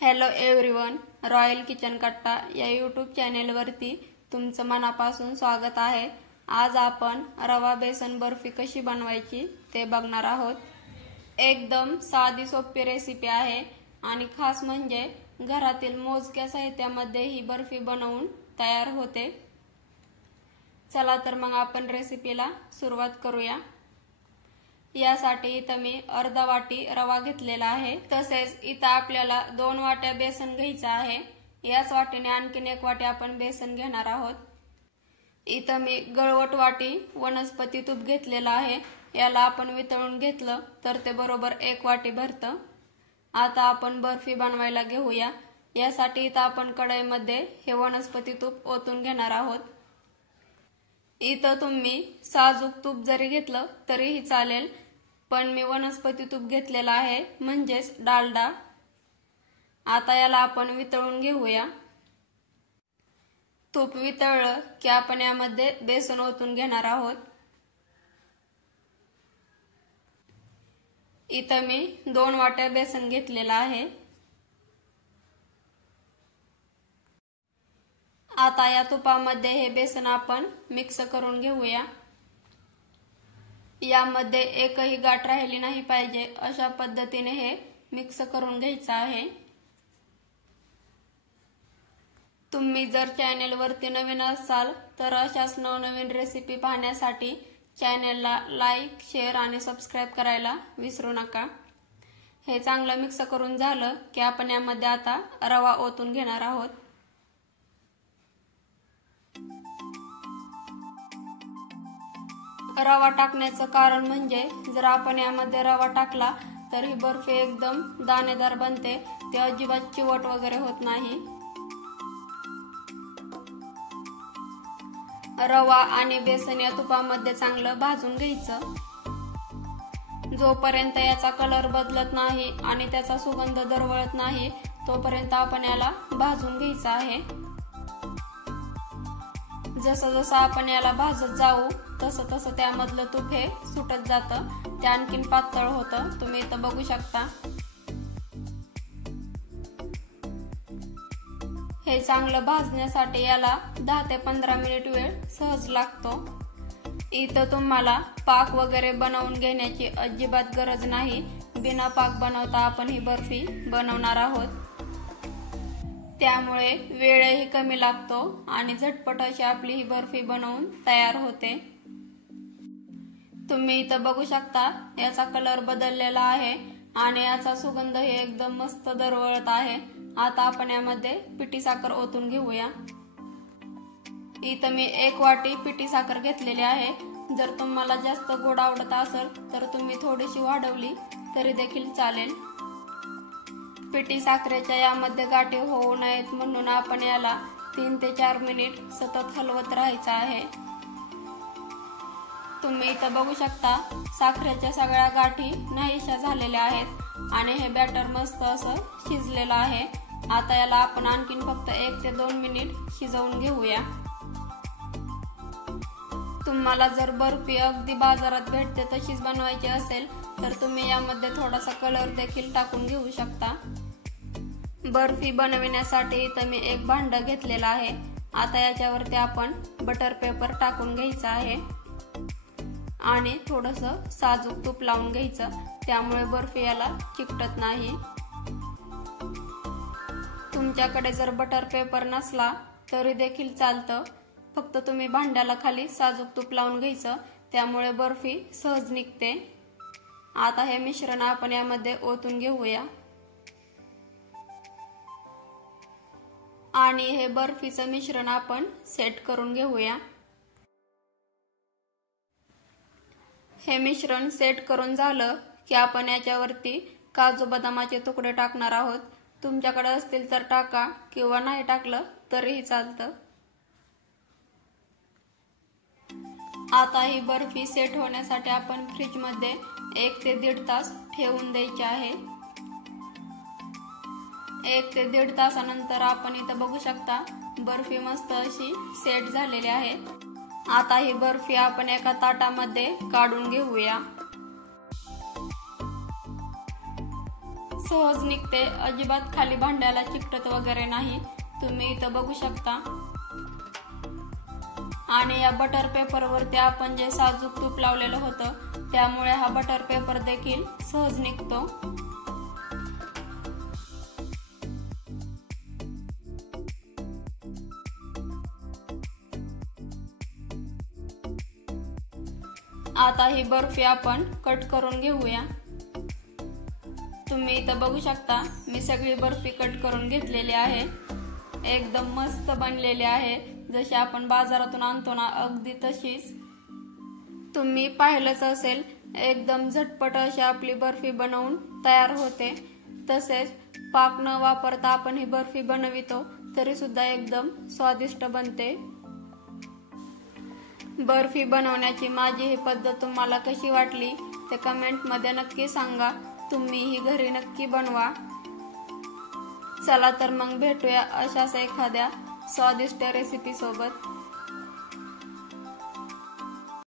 Hello everyone, royal kitchen कट्टा या YouTube चॅनेलवरती तुमचं मनापासून स्वागत आहे। आज आपण रवा बेसन बर्फी कशी बनवायची ते बघणार आहोत। एकदम साधी सोपी रेसिपी आहे आणि खास म्हणजे घरातील मोजक्या साहित्यामध्ये ही बर्फी बनवून तयार होते। चला तर मग आपण रेसिपीला सुरुवात करूया। यासाठी इथं मी अर्धा वाटी रवा घेतलेला आहे। तसेच इथं आपल्याला 2 वाट्या बेसन घ्यायचं आहे। याच वाटीने आणखीन 1 वाटी आपण बेसन घेणार आहोत। इथं मी गळवट वाटी वनस्पती तूप घेतलेला आहे। याला आपण वितळून घेतलं तर ते बरोबर 1 वाटी भरतं। आता आपण बर्फी बनवायला घेऊया। यासाठी इथं आपण कढईमध्ये हे वनस्पती तूप ओतून घेणार आहोत। इथं तुम्ही साजूक तूप जरी घेतलं तरीही चालेल, पण मी वनस्पती तूप घेतलेला आहे म्हणजेच डालडा। आता याला आपण वितळून घेऊया। तूप वितळलं की आपण यामध्ये बेसन ओतून घेणार आहोत। इथं मी 2 वाट्या बेसन घेतलेला आहे। आता या तुपामध्ये हे बेसन आपण मिक्स करून घेऊया। यामध्ये एकही गाठ राहिली नाही पाहिजे अशा पद्धतीने हे मिक्स करून घ्यायचं आहे। तुम्ही जर चॅनेलवरती नवीन असाल तर अशाच नवनवीन रेसिपी पाहण्यासाठी चॅनेलला लाईक, शेअर आणि सबस्क्राइब करायला विसरू नका। हे चांगलं मिक्स करून झालं की आपण यामध्ये आता रवा ओतून घेणार आहोत। रवा टाकण्याचं कारण म्हणजे जर आपण यामध्ये रवा टाकला तर ही बर्फी एकदम दाणेदार बनते, ते अजिबात चिवट वगैरे होत नाही। रवा आणि बेसन या तुपामध्ये चांगलं भाजून घ्यायचं। जोपर्यंत याचा कलर बदलत नाही आणि त्याचा सुगंध दरवळत नाही तोपर्यंत आपण याला भाजून घ्यायचं आहे। जसं जसं आपण याला भाजत जाऊ तसं तसं त्यामधलं तूप हे सुटत जातं, ते आणखीन पातळ होतं। तुम्ही इथं बघू शकता। हे चांगलं भाजण्यासाठी याला 10 ते 15 मिनिट वेळ सहज लागतो। इथं तुम्हाला पाक वगैरे बनवून घेण्याची अजिबात गरज नाही। बिना पाक बनवता आपण ही बर्फी बनवणार आहोत, त्यामुळे वेळही कमी लागतो आणि झटपट अशी आपली ही बर्फी बनवून तयार होते। तुम्ही इथं बघू शकता याचा कलर बदललेला आहे आणि याचा सुगंध हे एकदम मस्त दरवळत आहे। आता आपण यामध्ये पिठी साखर ओतून घेऊया। इथं मी 1 वाटी पिठी साखर घेतलेली आहे। जर तुम्हाला जास्त गोड आवडत असेल तर तुम्ही थोडीशी वाढवली तरी देखील चालेल। पिठी साखरेच्या यामध्ये गाठी होऊ नयेत म्हणून आपण याला 3 ते 4 मिनिट सतत हलवत राहायचं आहे। तुम्ही इथं बघू शकता साखरेच्या सगळ्या गाठी नाहीशा झालेल्या आहेत आणि हे बॅटर मस्त असं शिजलेलं आहे। आता याला आपण आणखीन फक्त 1 ते 2 मिनिट शिजवून घेऊया। तुम्हाला जर बर्फी अगदी बाजारात भेटते तशीच बनवायची असेल तर तुम्ही यामध्ये थोडासा कलर देखील टाकून घेऊ शकता। बर्फी बनविण्यासाठी इथं मी 1 भांडं घेतलेलं आहे। आता याच्यावरती आपण बटर पेपर टाकून घ्यायचं आहे आणि थोडंसं साजूक तूप लावून घ्यायचं, त्यामुळे बर्फी याला चिकटत नाही। तुमच्याकडे जर बटर पेपर नसला तरी देखील चालतं, फक्त तुम्ही भांड्याला खाली साजूक तूप लावून घ्यायचं, त्यामुळे बर्फी सहज निघते। आता हे मिश्रण आपण यामध्ये ओतून घेऊया आणि हे बर्फीचं मिश्रण आपण सेट करून घेऊया। हे मिश्रण सेट करून झालं की आपण याच्यावरती काजू बदामाचे तुकडे टाकणार आहोत। तुमच्याकडे असतील तर टाका किंवा नाही टाकलं तरीही चालतं। आता ही बर्फी सेट होण्यासाठी आपण फ्रीज मध्ये 1 ते 1.5 तास ठेवून द्यायची आहे। 1 ते 1.5 तासानंतर आपण इथं बघू शकता बर्फी मस्त अशी सेट झालेली आहे। आता ही बर्फी आपण एका ताटामध्ये काढून घेऊया। सहज निघते, अजिबात खाली भांड्याला चिकटत वगैरे नाही, तुम्ही इथं बघू शकता। आणि या बटर पेपर वरती आपण जे साजूक तूप लावलेलं होतं त्यामुळे हा बटर पेपर देखील सहज निघतो। आता ही बर्फी आपण कट करून घेऊया। तुम्ही इथं बघू शकता मी सगळी बर्फी कट करून घेतलेली आहे। एकदम मस्त बनलेली आहे, जशी आपण बाजारातून आणतो ना अगदी तशीच। तुम्ही पाहिलंच असेल, एकदम झटपट अशी आपली बर्फी बनवून तयार होते। तसेच पाक न वापरता आपण ही बर्फी बनवितो तरी सुद्धा एकदम स्वादिष्ट बनते। बर्फी बनवण्याची माझी ही पद्धत तुम्हाला कशी वाटली ते कमेंट मध्ये नक्की सांगा। तुम्ही ही घरी नक्की बनवा। चला तर मग भेटूया अशाच एखाद्या स्वादिष्ट रेसिपी सोबत।